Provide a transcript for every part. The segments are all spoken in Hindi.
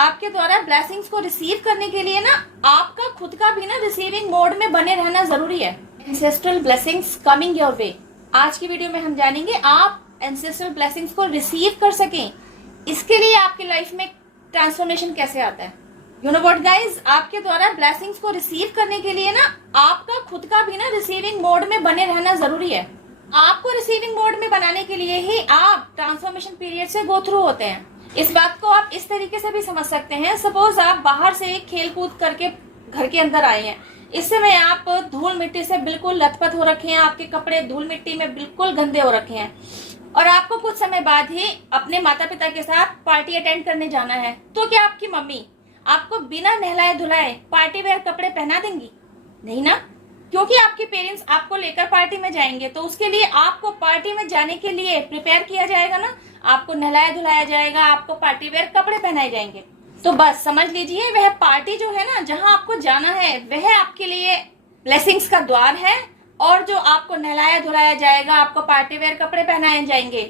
आपके द्वारा ब्लेसिंग्स को रिसीव करने के लिए ना आपका खुद का भी ना रिसीविंग मोड में बने रहना जरूरी है। Ancestral blessings coming your way. आज की वीडियो में हम जानेंगे आप एंसेस्ट्रल ब्लेसिंग्स को रिसीव कर सकें, इसके लिए आपकी लाइफ में ट्रांसफॉर्मेशन कैसे आता है। यू नो व्हाट गाइज, आपके द्वारा ब्लेसिंग्स को रिसीव करने के लिए ना आपका खुद का भी ना रिसीविंग मोड में बने रहना जरूरी है। आपको रिसीविंग मोड में बनाने के लिए ही आप ट्रांसफॉर्मेशन पीरियड से गो थ्रू होते हैं। इस बात को आप इस तरीके से भी समझ सकते हैं, सपोज आप बाहर से खेल कूद करके घर के अंदर आए हैं, इस समय आप धूल मिट्टी से बिल्कुल लथपथ हो रखे हैं, आपके कपड़े धूल मिट्टी में बिल्कुल गंदे हो रखे हैं और आपको कुछ समय बाद ही अपने माता पिता के साथ पार्टी अटेंड करने जाना है। तो क्या आपकी मम्मी आपको बिना नहलाए धुलाए पार्टी वेयर कपड़े पहना देंगी? नहीं ना, क्योंकि आपके पेरेंट्स आपको लेकर पार्टी में जाएंगे तो उसके लिए आपको पार्टी में जाने के लिए प्रिपेयर किया जाएगा ना, आपको नहलाया धुलाया जाएगा, आपको पार्टी वेयर कपड़े पहनाए जाएंगे। तो बस समझ लीजिए वह पार्टी जो है ना, जहां आपको जाना है वह आपके लिए ब्लेसिंग्स का द्वार है, और जो आपको नहलाया धुलाया जाएगा, आपको पार्टी वेयर कपड़े पहनाए जाएंगे,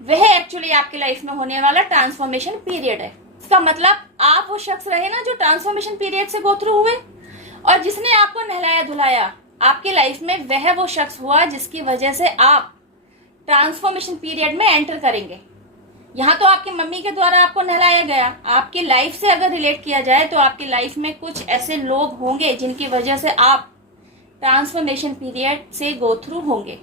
वह एक्चुअली आपकी लाइफ में होने वाला ट्रांसफॉर्मेशन पीरियड है। इसका मतलब आप वो शख्स रहे ना जो ट्रांसफॉर्मेशन पीरियड से गो थ्रू हुए, और जिसने आपको नहलाया धुलाया आपकी लाइफ में वह वो शख्स हुआ जिसकी वजह से आप ट्रांसफॉर्मेशन पीरियड में एंटर करेंगे। यहाँ तो आपकी मम्मी के द्वारा आपको नहलाया गया, आपकी लाइफ से अगर रिलेट किया जाए तो आपकी लाइफ में कुछ ऐसे लोग होंगे जिनकी वजह से आप ट्रांसफॉर्मेशन पीरियड से गो थ्रू होंगे।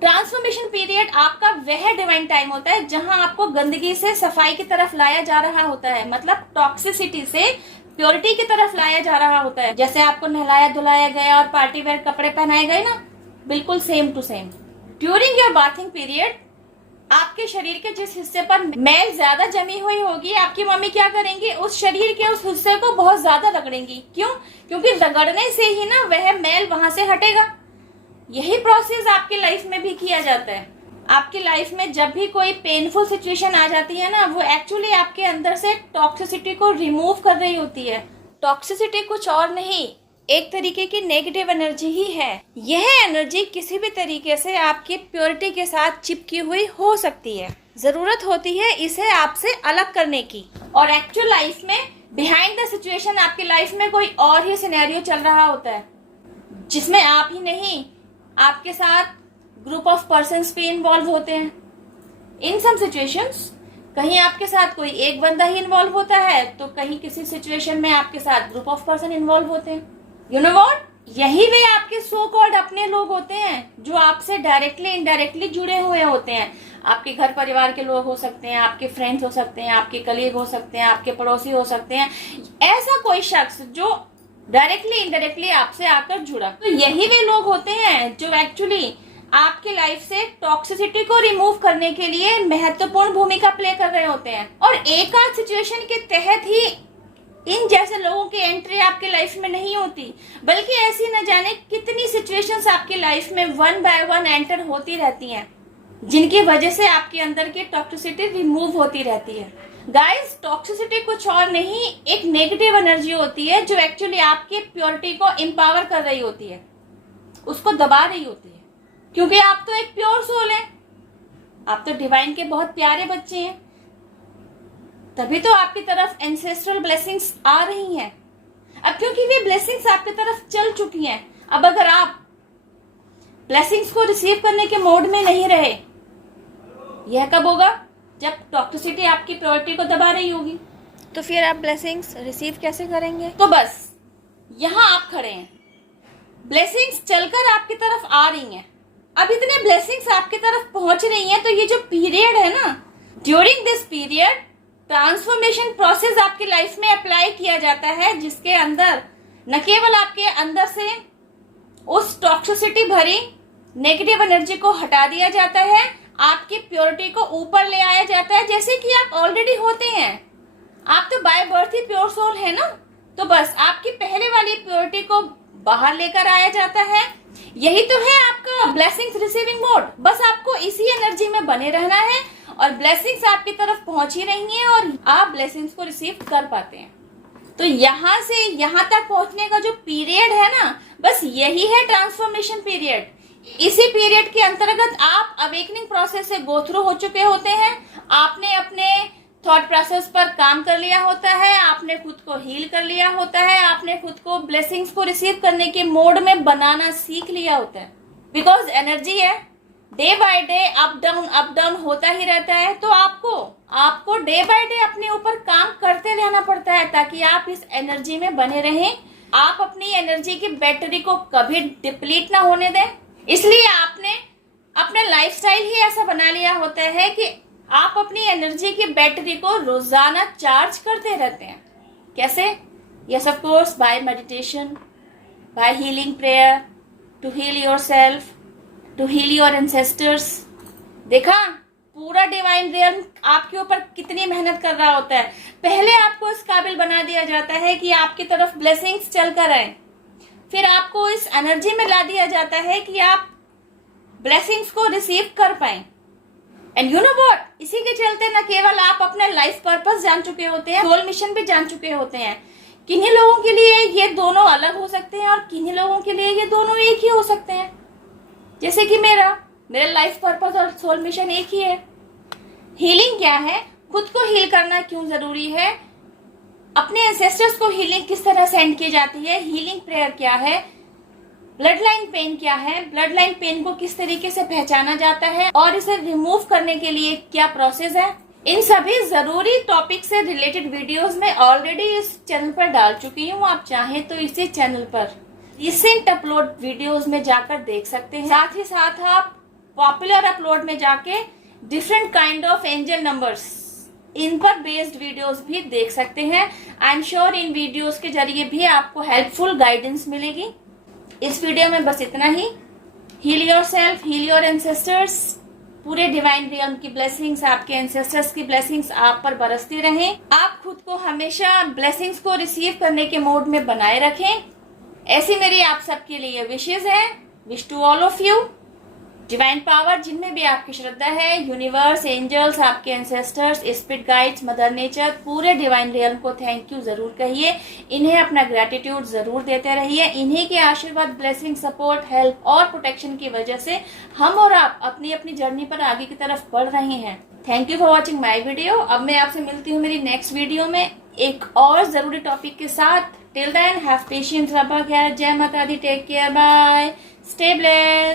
ट्रांसफॉर्मेशन पीरियड आपका वह डिवाइन टाइम होता है जहां आपको गंदगी से सफाई की तरफ लाया जा रहा होता है, मतलब टॉक्सिसिटी से प्योरिटी की तरफ लाया जा रहा होता है। जैसे आपको नहलाया धुलाया गया और पार्टी वेयर कपड़े पहनाए गए ना, बिल्कुल same to same. During your bathing period आपके शरीर के जिस हिस्से पर मैल ज्यादा जमी हुई होगी, आपकी मम्मी क्या करेंगी, उस शरीर के उस हिस्से को बहुत ज्यादा रगड़ेंगी। क्यों? क्योंकि रगड़ने से ही ना वह मैल वहां से हटेगा। यही प्रोसेस आपकी लाइफ में भी किया जाता है। आपकी लाइफ में जब भी कोई पेनफुल सिचुएशन आ जाती है ना, वो एक्चुअली आपके अंदर से टॉक्सिसिटी को रिमूव कर रही होती है। टॉक्सिसिटी कुछ और नहीं, एक तरीके की नेगेटिव एनर्जी ही है। यह एनर्जी किसी भी तरीके से आपकी प्योरिटी के साथ चिपकी हुई हो सकती है। जरूरत होती है इसे आपसे अलग करने की। और एक्चुअल लाइफ में बिहाइंड द सिचुएशन आपकी लाइफ में कोई और ही सिनेरियो चल रहा होता है, जिसमें आप ही नहीं आपके साथ ग्रुप ऑफ पर्सन्स भी इन्वॉल्व होते हैं। इन सम सिचुएशंस कहीं आपके साथ कोई एक बंदा ही इन्वॉल्व होता है, तो कहीं किसी सिचुएशन में आपके साथ ग्रुप ऑफ पर्सन इन्वॉल्व होते हैं। यू नो व्हाट, यही वे आपके सो कॉल्ड अपने लोग होते हैं जो आपसे डायरेक्टली इनडायरेक्टली जुड़े हुए होते हैं। आपके घर परिवार के लोग हो सकते हैं, आपके फ्रेंड्स हो सकते हैं, आपके कलीग हो सकते हैं, आपके पड़ोसी हो सकते हैं। ऐसा कोई शख्स जो डायरेक्टली इनडायरेक्टली आपसे आकर जुड़ा, तो यही वे लोग होते हैं जो एक्चुअली आपके लाइफ से टॉक्सिसिटी को रिमूव करने के लिए महत्वपूर्ण भूमिका प्ले कर रहे होते हैं। और एक आध सिचुएशन के तहत ही इन जैसे लोगों की एंट्री आपकी लाइफ में नहीं होती, बल्कि ऐसी न जाने कितनी सिचुएशंस आपकी लाइफ में वन बाय वन एंटर होती रहती हैं, जिनकी वजह से आपके अंदर की टॉक्सिसिटी रिमूव होती रहती है। गाइस, टॉक्सिसिटी कुछ और नहीं, एक नेगेटिव एनर्जी होती है जो एक्चुअली आपकी प्योरिटी को एम्पावर कर रही होती है, उसको दबा रही होती है। क्योंकि आप तो एक प्योर सोल हैं, आप तो डिवाइन के बहुत प्यारे बच्चे हैं, तभी तो आपकी तरफ एंसेस्ट्रल ब्लेसिंग्स आ रही हैं। अब क्योंकि वे ब्लेसिंग्स आपकी तरफ चल चुकी हैं, अब अगर आप ब्लेसिंग्स को रिसीव करने के मोड में नहीं रहे, यह कब होगा? जब टॉक्सिसिटी आपकी प्योरिटी को दबा रही होगी। तो फिर आप ब्लेसिंग्स रिसीव कैसे करेंगे? तो बस यहां आप खड़े हैं, ब्लेसिंग्स चलकर आपकी तरफ आ रही हैं। अब इतने ब्लेसिंग्स आपकी तरफ पहुंच रही हैं, तो ये जो पीरियड है ना, during this period transformation process आपकी लाइफ में अप्लाई किया जाता है, जिसके अंदर न केवल आपके अंदर से उस टॉक्सिसिटी भरी नेगेटिव एनर्जी को हटा दिया जाता है, आपकी प्योरिटी को ऊपर ले आया जाता है, जैसे कि आप ऑलरेडी होते हैं। आप तो बाय बर्थ ही प्योर सोल है ना, तो बस आपकी पहले वाली प्योरिटी को बाहर लेकर आया जाता है। यही तो है आपका ब्लेसिंग्स रिसीविंग मोड। बस आपको इसी एनर्जी में बने रहना है और ब्लेसिंग्स आपकी तरफ पहुंच ही रही हैं और आप ब्लेसिंग्स को रिसीव कर पाते हैं। तो यहाँ से यहाँ तक पहुंचने का जो पीरियड है ना, बस यही है ट्रांसफॉर्मेशन पीरियड। इसी पीरियड के अंतर्गत आप अवेकनिंग प्रोसेस से गो थ्रू हो चुके होते हैं। आपने अपने थॉट प्रोसेस पर काम कर लिया होता है, आपने आपने खुद को हील कर लिया होता है, आपने खुद को ब्लेसिंग्स को रिसीव करने के मोड में बनाना सीख लिया होता है। बिकॉज एनर्जी है, day by day up down होता ही रहता है। तो आपको डे बाय डे अपने ऊपर काम करते रहना पड़ता है ताकि आप इस एनर्जी में बने रहें। आप अपनी एनर्जी की बैटरी को कभी डिप्लीट ना होने दें। इसलिए आपने अपना लाइफस्टाइल ही ऐसा बना लिया होता है कि आप अपनी एनर्जी की बैटरी को रोजाना चार्ज करते रहते हैं। कैसे? Yes of course, by meditation, by healing prayer, to heal yourself, to heal your ancestors. देखा पूरा डिवाइन रियल्म आपके ऊपर कितनी मेहनत कर रहा होता है। पहले आपको इस काबिल बना दिया जाता है कि आपकी तरफ ब्लेसिंग्स चल कर आए, फिर आपको इस एनर्जी में ला दिया जाता है कि आप ब्लेसिंग्स को रिसीव कर पाए। एंड यू नो व्हाट, इसी के चलते न केवल आप अपना लाइफ पर्पस जान चुके होते हैं, सोल मिशन भी जान चुके होते हैं। किन्हीं लोगों के लिए ये दोनों अलग हो सकते हैं और किन्हीं लोगों के लिए ये दोनों एक ही हो सकते हैं। जैसे कि मेरा लाइफ पर्पस और सोल मिशन एक ही है। हीलिंग क्या है, खुद को हील करना क्यों जरूरी है, अपने एंसेस्टर्स को हीलिंग किस तरह सेंड की जाती है, हीलिंग प्रेयर क्या है, ब्लड लाइन पेन क्या है, ब्लड लाइन पेन को किस तरीके से पहचाना जाता है और इसे रिमूव करने के लिए क्या प्रोसेस है, इन सभी जरूरी टॉपिक से रिलेटेड वीडियोस में ऑलरेडी इस चैनल पर डाल चुकी हूँ। आप चाहें तो इसी चैनल पर रिसेंट अपलोड वीडियोस में जाकर देख सकते हैं। साथ ही साथ आप पॉपुलर अपलोड में जाके different kind of angel numbers, इन पर बेस्ड वीडियोस भी देख सकते हैं। आई एम श्योर इन वीडियोस के जरिए भी आपको हेल्पफुल गाइडेंस मिलेगी। इस वीडियो में बस इतना ही। Heal yourself, heal your ancestors. पूरे डिवाइन रियल्म की ब्लेसिंग्स, आपके एंसेस्टर्स की ब्लेसिंग्स आप पर बरसती रहें। आप खुद को हमेशा ब्लेसिंग्स को रिसीव करने के मोड में बनाए रखें। ऐसी मेरी आप सबके लिए विशेष है। Wish to all of you divine power, जिनमें भी आपकी श्रद्धा है, यूनिवर्स, एंजल्स, आपके ancestors, spirit guides, mother nature, पूरे डिवाइन रियल्म को थैंक यू जरूर कहिए। इन्हें अपना ग्रेटिट्यूड जरूर देते रहिए। इन्हीं के आशीर्वाद, ब्लेसिंग, सपोर्ट, हेल्प और प्रोटेक्शन की वजह से हम और आप अपनी अपनी जर्नी पर आगे की तरफ बढ़ रहे हैं। Thank you for watching my video. अब मैं आपसे मिलती हूँ मेरी नेक्स्ट वीडियो में एक और जरूरी टॉपिक के साथ। टिल देन हैव पेशेंस, रब्बा खैर, जय माता दी, take care, bye, stay blessed.